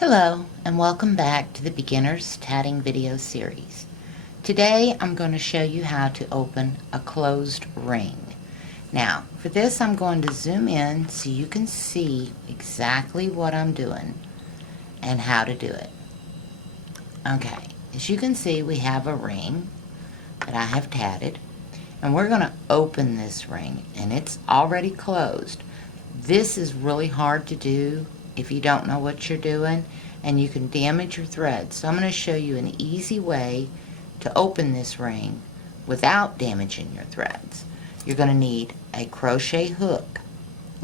Hello and welcome back to the Beginner's Tatting video series. Today I'm going to show you how to open a closed ring. Now for this I'm going to zoom in so you can see exactly what I'm doing and how to do it. Okay, as you can see we have a ring that I have tatted and we're going to open this ring and it's already closed. This is really hard to do if you don't know what you're doing, and you can damage your thread. So I'm going to show you an easy way to open this ring without damaging your threads. You're going to need a crochet hook.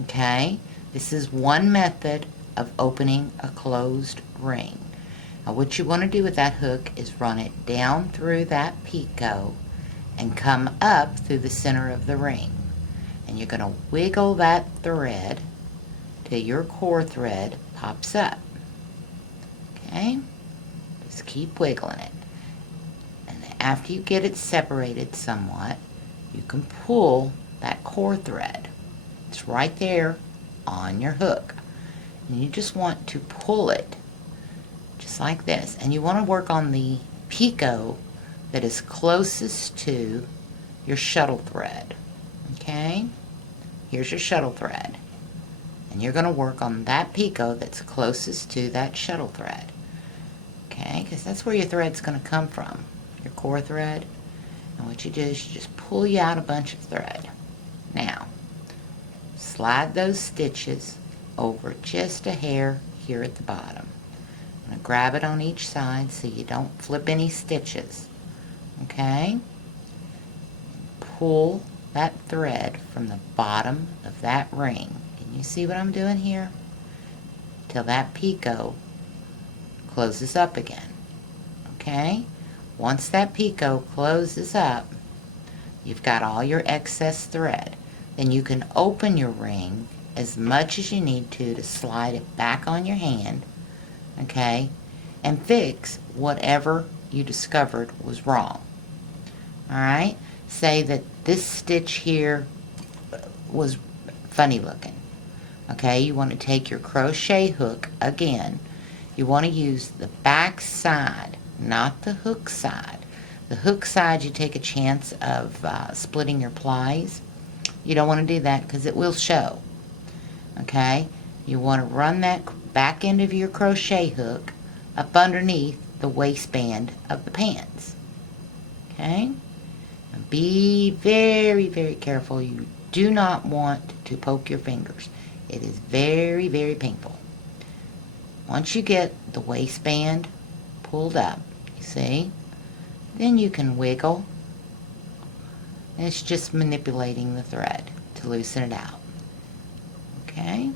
Okay, this is one method of opening a closed ring. Now what you want to do with that hook is run it down through that picot and come up through the center of the ring. And you're going to wiggle that thread till your core thread pops up. Okay? Just keep wiggling it. And after you get it separated somewhat, you can pull that core thread. It's right there on your hook. And you just want to pull it just like this. And you want to work on the picot that is closest to your shuttle thread. Okay? Here's your shuttle thread. And you're going to work on that picot that's closest to that shuttle thread. Okay? Because that's where your thread's going to come from. Your core thread. And what you do is you just pull you out a bunch of thread. Now, slide those stitches over just a hair here at the bottom. I'm going to grab it on each side so you don't flip any stitches. Okay? Pull that thread from the bottom of that ring. Can you see what I'm doing here? Till that picot closes up again. Okay? Once that picot closes up, you've got all your excess thread. Then you can open your ring as much as you need to slide it back on your hand, okay, and fix whatever you discovered was wrong. Alright? Say that this stitch here was funny looking. Okay, you want to take your crochet hook again. You want to use the back side, not the hook side. The hook side you take a chance of splitting your plies. You don't want to do that because it will show. Okay, you want to run that back end of your crochet hook up underneath the waistband of the pants. Okay? Be very, very careful. You do not want to poke your fingers. It is very, very painful. Once you get the waistband pulled up, you see, then you can wiggle. And it's just manipulating the thread to loosen it out. Okay?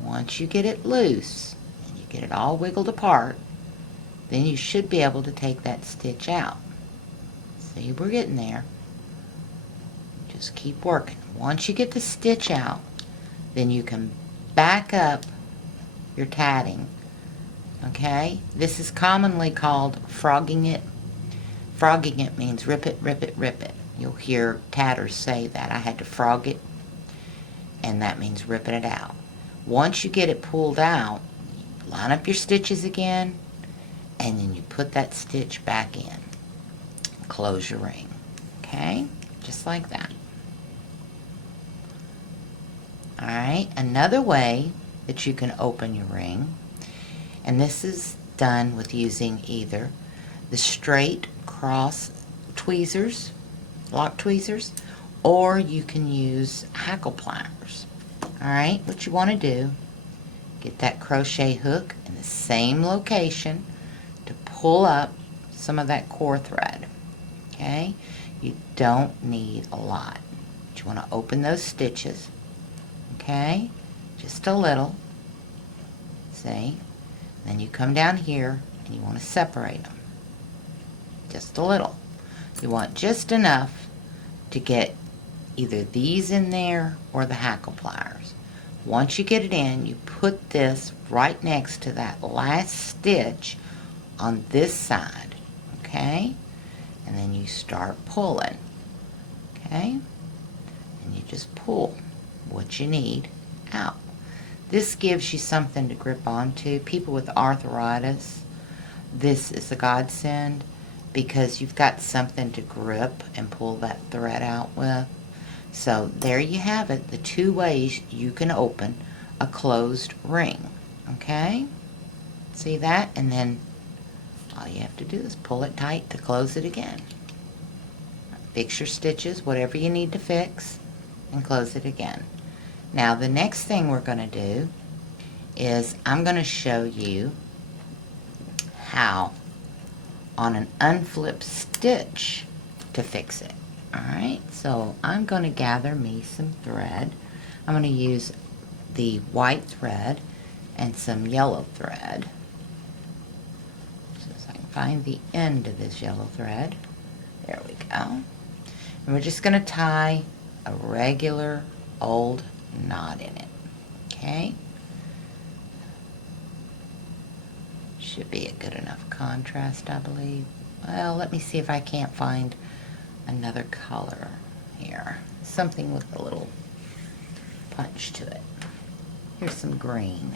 Once you get it loose, and you get it all wiggled apart, then you should be able to take that stitch out. See, we're getting there. Just keep working. Once you get the stitch out, then you can back up your tatting. Okay? This is commonly called frogging it. Frogging it means rip it, rip it, rip it. You'll hear tatters say that. I had to frog it, and that means ripping it out. Once you get it pulled out, you line up your stitches again, and then you put that stitch back in. Close your ring. Okay? Just like that. Alright, another way that you can open your ring, and this is done with using either the straight cross tweezers, lock tweezers, or you can use hackle pliers. Alright, what you want to do, get that crochet hook in the same location to pull up some of that core thread. Okay, you don't need a lot. But you want to open those stitches. Okay, just a little. See? Then you come down here and you want to separate them. Just a little. You want just enough to get either these in there or the hackle pliers. Once you get it in, you put this right next to that last stitch on this side. Okay? And then you start pulling. Okay? And you just pull what you need out. This gives you something to grip onto. People with arthritis, this is a godsend because you've got something to grip and pull that thread out with. So there you have it, the 2 ways you can open a closed ring. Okay? See that? And then all you have to do is pull it tight to close it again. Fix your stitches, whatever you need to fix, and close it again. Now the next thing we're going to do is I'm going to show you how on an unflipped stitch to fix it. Alright, so I'm going to gather me some thread. I'm going to use the white thread and some yellow thread. So I can find the end of this yellow thread. There we go. And we're just going to tie a regular old knot in it. Okay? Should be a good enough contrast, I believe. Well, let me see if I can't find another color here. Something with a little punch to it. Here's some green.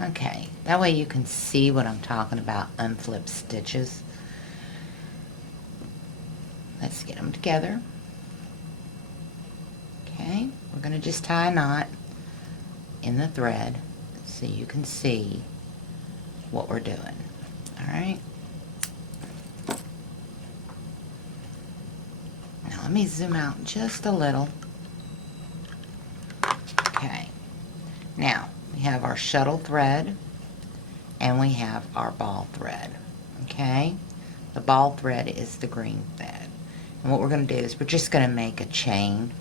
Okay, that way you can see what I'm talking about, unflipped stitches. Let's get them together. Okay, we're going to just tie a knot in the thread so you can see what we're doing. Alright. Now let me zoom out just a little. Okay. Now we have our shuttle thread and we have our ball thread. Okay. The ball thread is the green thread. And what we're going to do is we're just going to make a chain.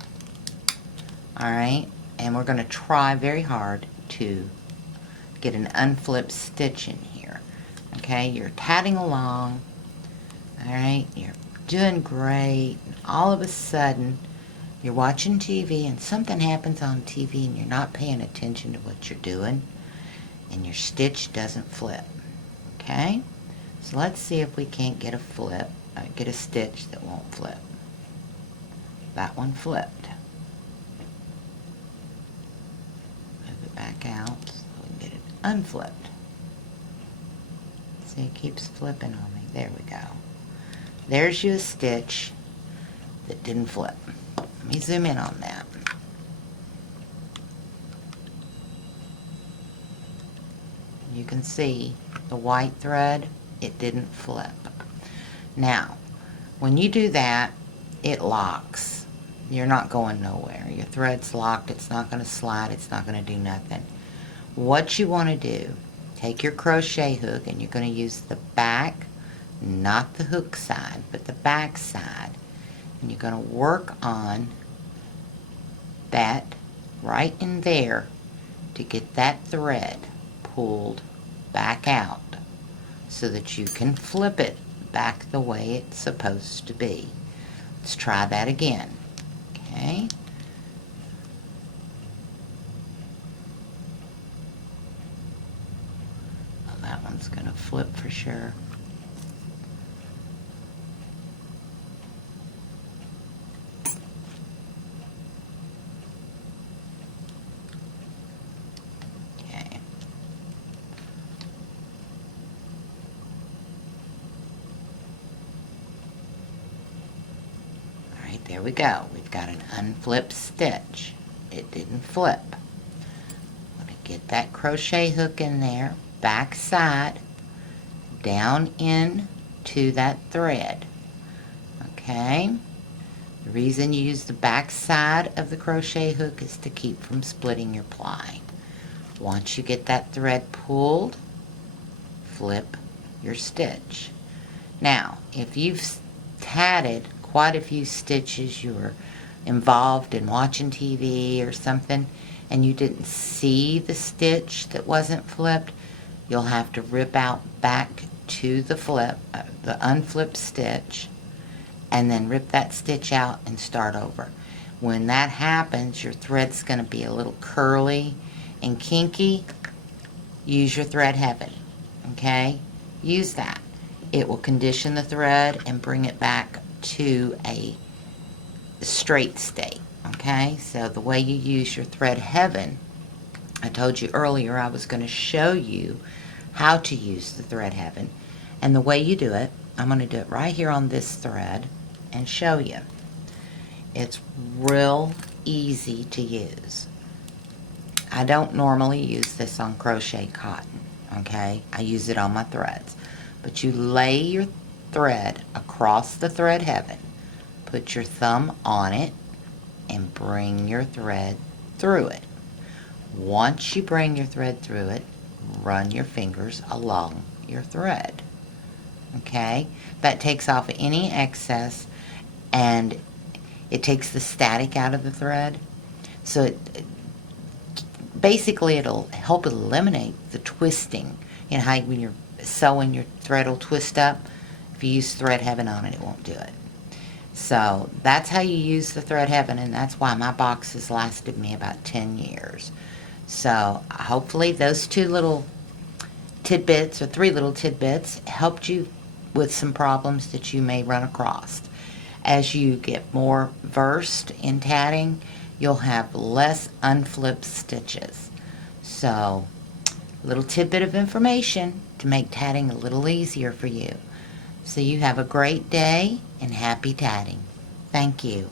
Alright. And we're going to try very hard to get an unflipped stitch in here. Okay. You're tatting along. Alright. You're doing great. All of a sudden you're watching TV and something happens on TV and you're not paying attention to what you're doing and your stitch doesn't flip. Okay? So let's see if we can't get get a stitch that won't flip. That one flipped. Move it back out so we can get it unflipped. See, it keeps flipping on me. There we go. There's you a stitch that didn't flip. Let me zoom in on that. You can see the white thread, it didn't flip. Now, when you do that, it locks. You're not going nowhere. Your thread's locked, it's not going to slide, it's not going to do nothing. What you want to do, take your crochet hook and you're going to use the back, not the hook side, but the back side. And you're going to work on that right in there to get that thread pulled back out so that you can flip it back the way it's supposed to be. Let's try that again. Okay. Well, that one's going to flip for sure. There we go. We've got an unflipped stitch. It didn't flip. I'm going to get that crochet hook in there, back side, down in to that thread. Okay? The reason you use the back side of the crochet hook is to keep from splitting your ply. Once you get that thread pulled, flip your stitch. Now, if you've tatted quite a few stitches, you were involved in watching TV or something, and you didn't see the stitch that wasn't flipped, you'll have to rip out back to the the unflipped stitch, and then rip that stitch out and start over. When that happens, your thread's going to be a little curly and kinky. Use your thread heavy. Okay? Use that. It will condition the thread and bring it back to a straight state. Okay, so the way you use your thread heaven I told you earlier I was going to show you how to use the thread heaven. And the way you do it, I'm going to do it right here on this thread and show you. It's real easy to use. I don't normally use this on crochet cotton, okay? I use it on my threads. But you lay your thread across the thread heaven, put your thumb on it, and bring your thread through it. Once you bring your thread through it, run your fingers along your thread. Okay? That takes off any excess, and it takes the static out of the thread. So basically it'll help eliminate the twisting. You know how when you're sewing, your thread will twist up? If you use thread heaven on it, it won't do it. So that's how you use the thread heaven, and that's why my boxes lasted me about 10 years. So hopefully those 2 little tidbits, or 3 little tidbits, helped you with some problems that you may run across. As you get more versed in tatting, you'll have less unflipped stitches. So, a little tidbit of information to make tatting a little easier for you. So you have a great day and happy tatting. Thank you.